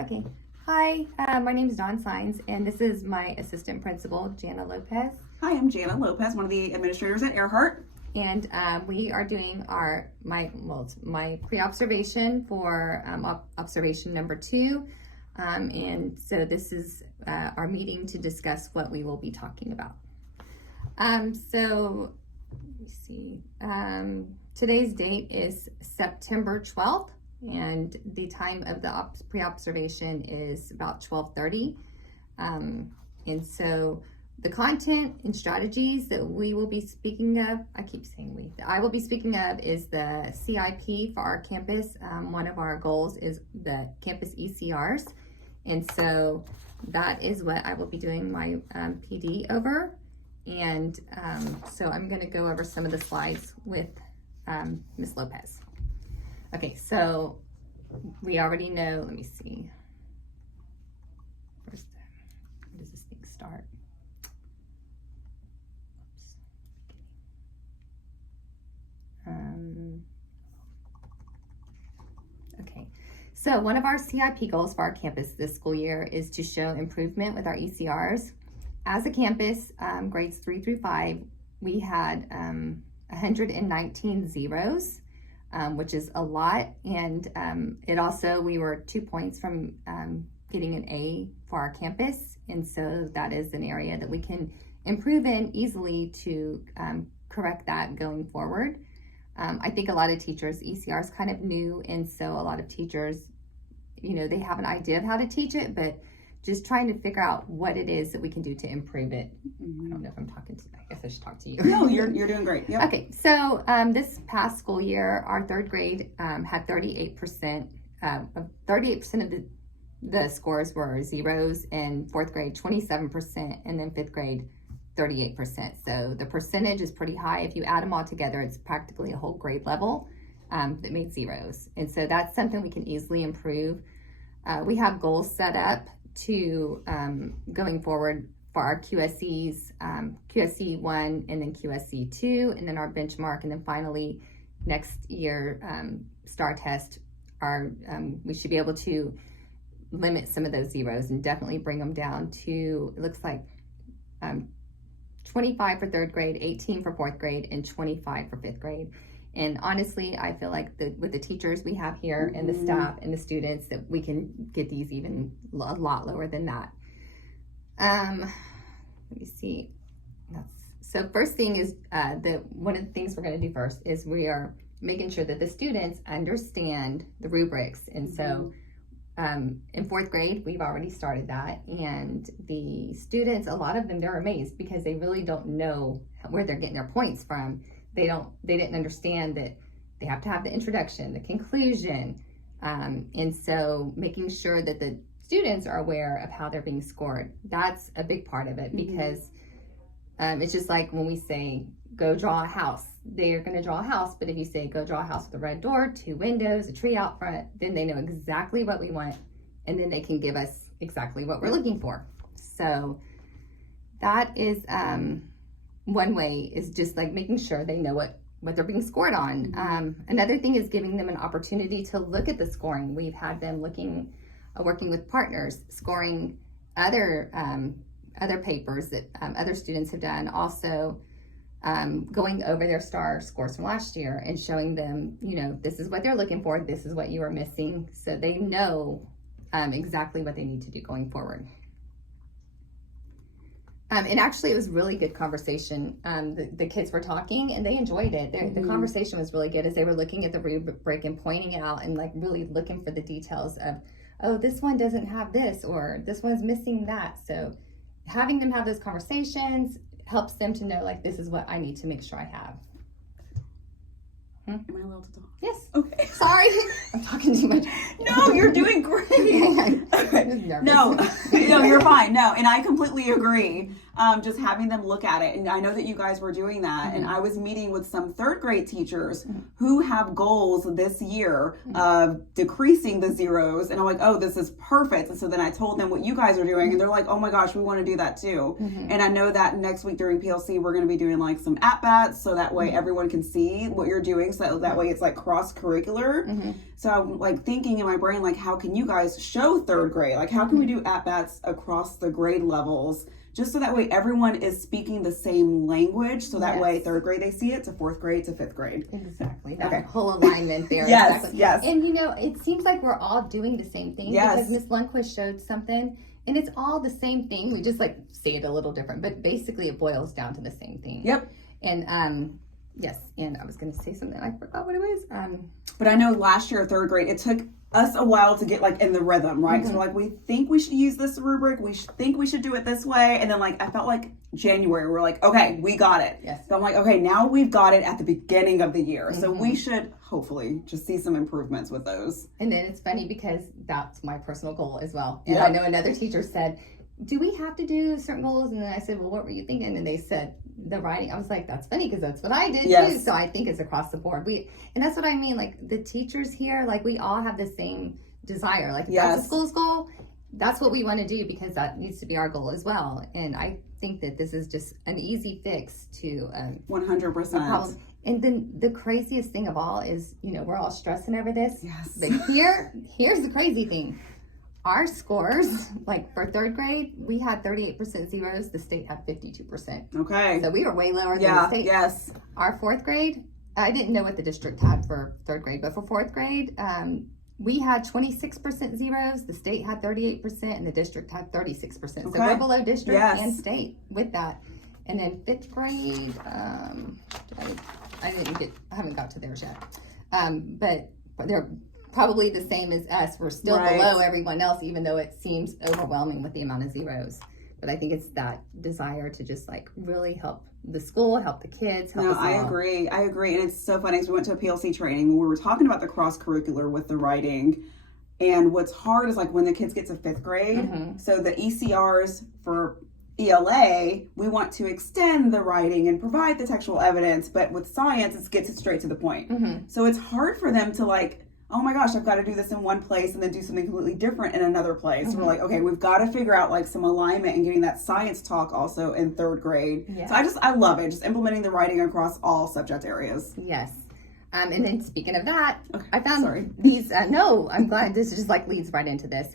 Okay. Hi, my name is Dawn Sines, and this is my assistant principal, Jana Lopez. Hi, I'm Jana Lopez, one of the administrators at Earhart. And we are doing my pre-observation for observation number 2. And so this is our meeting to discuss what we will be talking about. So let me see. Today's date is September 12th. And the time of the pre-observation is about 12:30. And so the content and strategies that we will be speaking of, I will be speaking of is the CIP for our campus. One of our goals is the campus ECRs. And so that is what I will be doing my PD over. And so I'm going to go over some of the slides with Ms. Lopez. Okay, so we already know, let me see. Where does this thing start? Okay, so one of our CIP goals for our campus this school year is to show improvement with our ECRs. As a campus, grades 3 through 5, we had 119 zeros. Which is a lot, and we were 2 points from getting an A for our campus, and so that is an area that we can improve in easily to correct that going forward. I think a lot of teachers, ECR is kind of new, and so a lot of teachers, they have an idea of how to teach it, but just trying to figure out what it is that we can do to improve it. I don't know if I'm talking to, I guess I should talk to you. No, you're doing great. Yep. Okay, so this past school year, our third grade had 38%. 38% of the scores were zeros, and fourth grade 27%, and then fifth grade 38%. So the percentage is pretty high. If you add them all together, it's practically a whole grade level that made zeros. And so that's something we can easily improve. We have goals set up to going forward for our QSEs, QSE 1 and then QSE 2, and then our benchmark, and then finally next year STAR test. We should be able to limit some of those zeros and definitely bring them down to, it looks like 25 for third grade, 18 for fourth grade, and 25 for fifth grade. And honestly, I feel like with the teachers we have here and the staff and the students, that we can get these even a lot lower than that. Let me see. So first thing is one of the things we're going to do first is we are making sure that the students understand the rubrics. And so in fourth grade, we've already started that. And the students, a lot of them, they're amazed because they really don't know where they're getting their points from. They didn't understand that they have to have the introduction, the conclusion. And so making sure that the students are aware of how they're being scored. That's a big part of it, because it's just like when we say, go draw a house, they're going to draw a house. But if you say, go draw a house with a red door, 2 windows, a tree out front, then they know exactly what we want. And then they can give us exactly what we're looking for. So that is, one way is just like making sure they know what they're being scored on. Another thing is giving them an opportunity to look at the scoring. We've had them working with partners, scoring other papers that other students have done. Also, going over their STAR scores from last year and showing them, this is what they're looking for, this is what you are missing, so they know exactly what they need to do going forward. And actually, it was really good conversation. The kids were talking and they enjoyed it. The conversation was really good as they were looking at the rubric and pointing it out and like really looking for the details of, oh, this one doesn't have this, or this one's missing that. So having them have those conversations helps them to know, like, this is what I need to make sure I have. Am I allowed to talk? Yes. Okay. Sorry, I'm talking too much. No, you're doing great. I'm just nervous. No, you're fine. No, and I completely agree. just having them look at it. And I know that you guys were doing that. And I was meeting with some third grade teachers who have goals this year of decreasing the zeros. And I'm like, oh, this is perfect. And so then I told them what you guys are doing. And they're like, oh my gosh, we want to do that too. And I know that next week during PLC, we're going to be doing like some at-bats. So that way everyone can see what you're doing. So that way it's like cross-curricular. So I'm like thinking in my brain, like, how can you guys show third grade? Like, how can we do at-bats across the grade levels? Just so that way everyone is speaking the same language. So that way third grade they see it, to fourth grade to fifth grade. Exactly. That whole alignment there. Yes, exactly. yes. And you know, it seems like we're all doing the same thing. Yes. Because Miss Lundquist showed something and it's all the same thing. We just like say it a little different, but basically it boils down to the same thing. Yep. And yes, and I was gonna say something, I forgot what it was. But I know last year, third grade, it took us a while to get like in the rhythm, right? So like, we think we should use this rubric. We think we should do it this way. And then like, I felt like January, we're like, okay, we got it. Yes. So I'm like, okay, now we've got it at the beginning of the year. So we should hopefully just see some improvements with those. And then it's funny because that's my personal goal as well. And I know another teacher said, do we have to do certain goals? And then I said, well, what were you thinking? And they said, the writing. I was like, that's funny because that's what I did too. So I think it's across the board. And that's what I mean. Like the teachers here, like we all have the same desire. Like if that's the school's goal, that's what we want to do because that needs to be our goal as well. And I think that this is just an easy fix to 100%. problem. And then the craziest thing of all is, you know, we're all stressing over this. Yes. But here's the crazy thing. Our scores, like for third grade, we had 38% zeros. The state had 52%. Okay. So we were way lower than the state. Yes. Our fourth grade, I didn't know what the district had for third grade, but for fourth grade, we had 26% zeros. The state had 38%, and the district had 36%. So we're below district and state with that. And then fifth grade, I haven't got to theirs yet. But they're probably the same as us. We're still below everyone else, even though it seems overwhelming with the amount of zeros. But I think it's that desire to just like really help the school, help the kids, help us all. I agree. And it's so funny because we went to a PLC training when we were talking about the cross-curricular with the writing. And what's hard is like when the kids get to fifth grade, so the ECRs for ELA, we want to extend the writing and provide the textual evidence, but with science, it gets it straight to the point. So it's hard for them to like, oh my gosh, I've got to do this in one place and then do something completely different in another place. We're like, okay, we've got to figure out like some alignment and getting that science talk also in third grade. So I love it, just implementing the writing across all subject areas. Yes. And then speaking of that, I found these, no, I'm glad this just like leads right into this.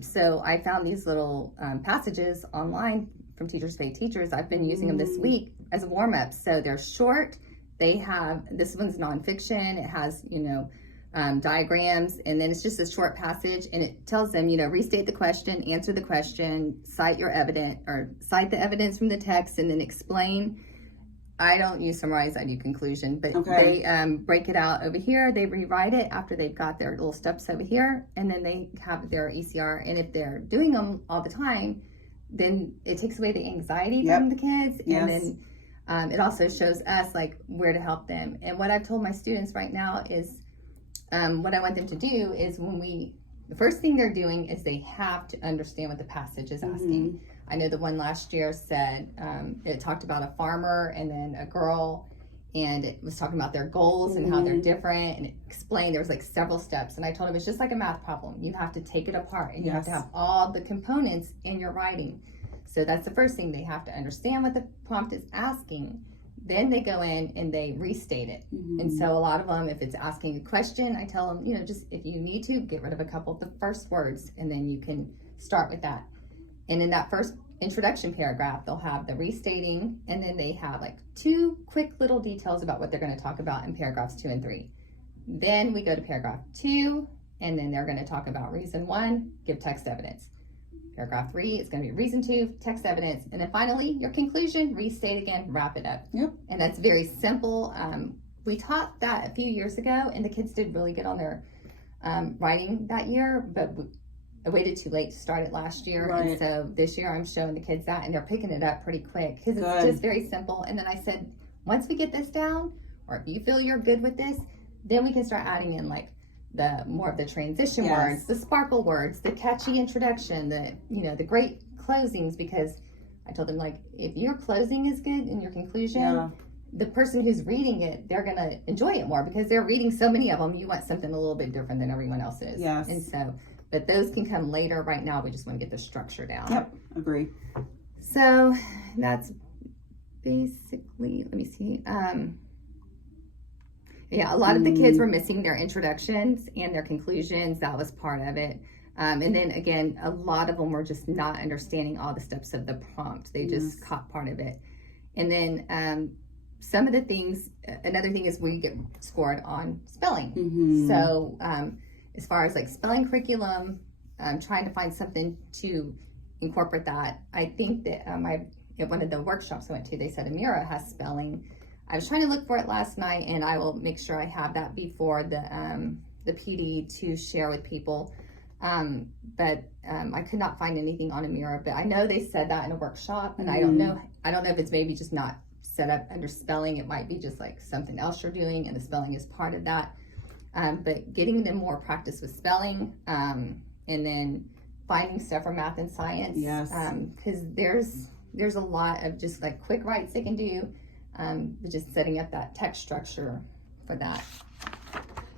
So I found these little passages online from Teachers Pay Teachers. I've been using them this week as a warm-up. So they're short. They have, this one's nonfiction. It has, you know, diagrams, and then it's just a short passage, and it tells them, you know, restate the question, answer the question, cite your evidence, or cite the evidence from the text, and then explain. I don't use summarize, I do conclusion, but they break it out over here. They rewrite it after they've got their little steps over here, and then they have their ECR. And if they're doing them all the time, then it takes away the anxiety from the kids, and then it also shows us like where to help them. And what I've told my students right now is what I want them to do is the first thing they're doing is they have to understand what the passage is asking. I know the one last year said, it talked about a farmer and then a girl, and it was talking about their goals and how they're different, and it explained there was like several steps. And I told them it's just like a math problem. You have to take it apart, and you have to have all the components in your writing. So that's the first thing. They have to understand what the prompt is asking. Then they go in and they restate it. And so a lot of them, if it's asking a question, I tell them, you know, just if you need to, get rid of a couple of the first words, and then you can start with that. And in that first introduction paragraph, they'll have the restating, and then they have like 2 quick little details about what they're going to talk about in paragraphs 2 and 3. Then we go to paragraph 2, and then they're going to talk about reason 1, give text evidence. Paragraph 3 is going to be reason 2, text evidence, and then finally your conclusion, restate again, wrap it up. And that's very simple. We taught that a few years ago, and the kids did really good on their writing that year, but I waited too late to start it last year. And so this year I'm showing the kids that, and they're picking it up pretty quick because it's just very simple. And then I said, once we get this down, or if you feel you're good with this, then we can start adding in like the more of the transition words, the sparkle words, the catchy introduction, the, you know, the great closings, because I told them, like, if your closing is good and your conclusion, Yeah. the person who's reading it, they're going to enjoy it more because they're reading so many of them. You want something a little bit different than everyone else's. Yes. And so, but those can come later. Right now, we just want to get the structure down. Yep. Agree. So that's basically, let me see. Yeah, a lot of the kids were missing their introductions and their conclusions. That was part of it. And then again, a lot of them were just not understanding all the steps of the prompt. They just caught part of it. And then some of the things, another thing is we get scored on spelling. Mm-hmm. So as far as like spelling curriculum, trying to find something to incorporate that. I think that at one of the workshops I went to, they said Amira has spelling. I was trying to look for it last night, and I will make sure I have that before the PD to share with people. But I could not find anything on Amira. But I know they said that in a workshop, and I don't know if it's maybe just not set up under spelling. It might be just like something else you're doing, and the spelling is part of that. But getting them more practice with spelling, and then finding stuff for math and science. Yes. Because there's a lot of just like quick writes they can do. But just setting up that text structure for that.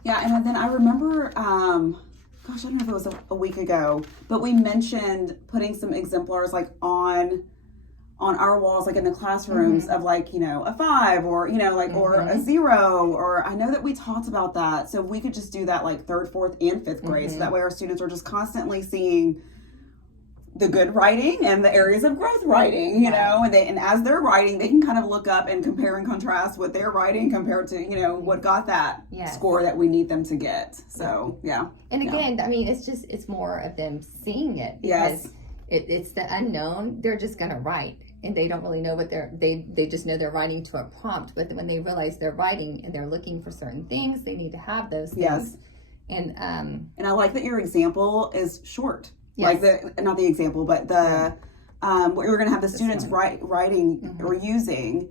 Yeah, and then I remember, gosh, I don't know if it was a week ago, but we mentioned putting some exemplars like on our walls, like in the classrooms of like, you know, a 5 or, you know, like, or a 0, or I know that we talked about that. So we could just do that like 3rd, 4th, and 5th grade. So that way our students are just constantly seeing the good writing and the areas of growth writing, you know, and as they're writing, they can kind of look up and compare and contrast what they're writing compared to, you know, what got that score that we need them to get. So, yeah. And again, I mean, it's more of them seeing it because it's the unknown. They're just going to write and they don't really know what they just know they're writing to a prompt. But when they realize they're writing and they're looking for certain things, they need to have those things. Yes. And I like that your example is short. Yes. Like not the example, but the what you're going to have the students writing or using.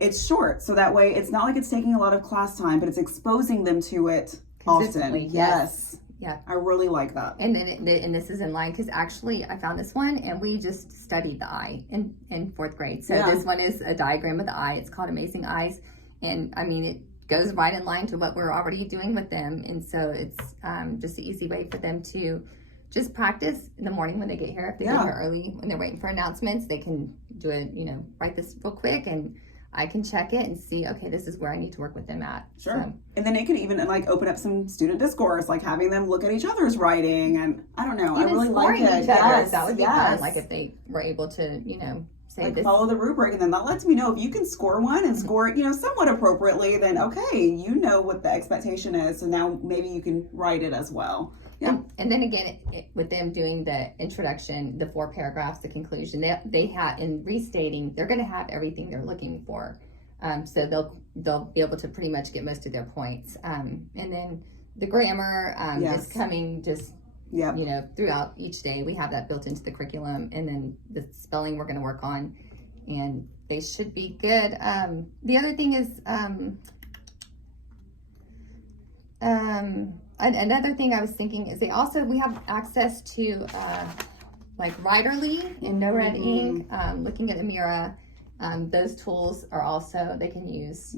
It's short, so that way it's not like it's taking a lot of class time, but it's exposing them to it often. Yes. Yeah, I really like that. And and this is in line because actually I found this one and we just studied the eye in 4th grade. So this one is a diagram of the eye. It's called Amazing Eyes, and I mean it goes right in line to what we're already doing with them, and so it's just an easy way for them to just practice in the morning when they get here. If they get here early, when they're waiting for announcements, they can do it, you know, write this real quick and I can check it and see, okay, this is where I need to work with them at. Sure. So. And then it could even like open up some student discourse, like having them look at each other's writing, and I don't know, Even I really like it. Yes, that would be fun. Like if they were able to, you know, say like this. follow the rubric, and then that lets me know if you can score one and score it, you know, somewhat appropriately, then okay, you know what the expectation is, so now maybe you can write it as well. Yeah. And then again, with them doing the introduction, the 4 paragraphs, the conclusion, they have in restating, they're going to have everything they're looking for. So they'll be able to pretty much get most of their points. And then the grammar is coming just, you know, throughout each day. We have that built into the curriculum. And then the spelling we're going to work on. And they should be good. The other thing is... another thing I was thinking is we have access to like Writerly and No Red Ink, looking at Amira. Those tools are also, they can use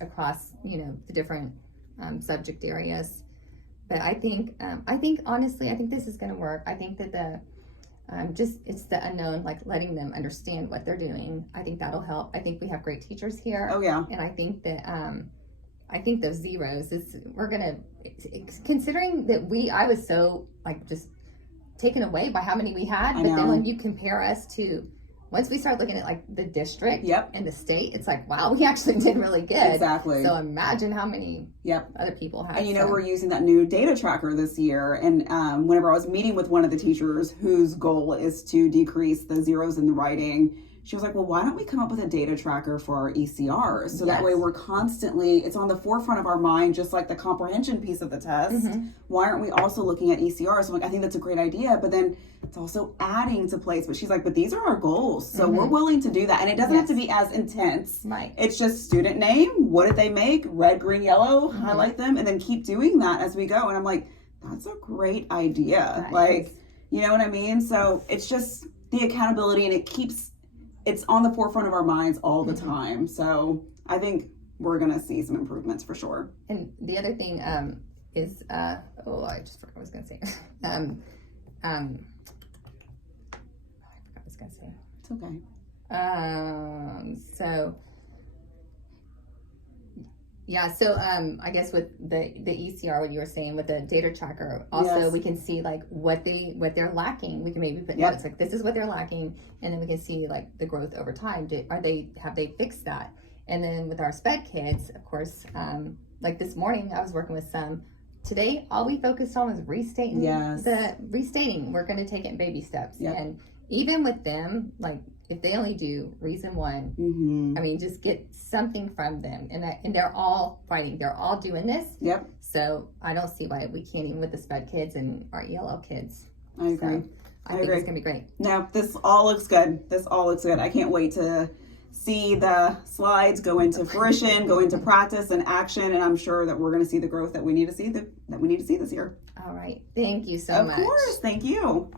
across, you know, the different subject areas. But I think honestly, I think this is going to work. I think that it's the unknown, like letting them understand what they're doing. I think that'll help. I think we have great teachers here. Oh yeah. And I think that, I think those zeros we're gonna, considering that I was so like just taken away by how many we had, but then when you compare us to, once we start looking at like the district and the state, it's like, wow, we actually did really good. Exactly. So imagine how many other people have. And you know, we're using that new data tracker this year, and whenever I was meeting with one of the teachers whose goal is to decrease the zeros in the writing, she was like, well, why don't we come up with a data tracker for our ECRs? So that way we're constantly, it's on the forefront of our mind, just like the comprehension piece of the test. Why aren't we also looking at ECRs? So I'm like, I think that's a great idea, but then it's also adding to place. But she's like, but these are our goals. So we're willing to do that. And it doesn't have to be as intense. Right. It's just student name. What did they make? Red, green, yellow, highlight them, and then keep doing that as we go. And I'm like, that's a great idea. Like, you know what I mean? So it's just the accountability, and it keeps it's on the forefront of our minds all the Mhm. time. So I think we're going to see some improvements for sure. And the other thing is, I just forgot what I was going to say. I forgot what I was going to say. It's okay. I guess with the ECR, what you were saying with the data tracker, also Yes. we can see like what they're lacking. We can maybe put Yep. notes like this is what they're lacking, and then we can see like the growth over time. Have they fixed that? And then with our SPED kids, of course, like this morning I was working with some. Today, all we focused on was restating. Yes. We're going to take it in baby steps, Yep. and even with them, like if they only do reason 1. Mm-hmm. I mean, just get something from them, and they're all fighting. They're all doing this. Yep. So I don't see why we can't even with the SPED kids and our ELL kids. I agree. So I think it's gonna be great. No, this all looks good. I can't wait to see the slides go into fruition, go into practice and action, and I'm sure that we're going to see the growth that we need to see this year. All right. Thank you so much. Of course. Thank you.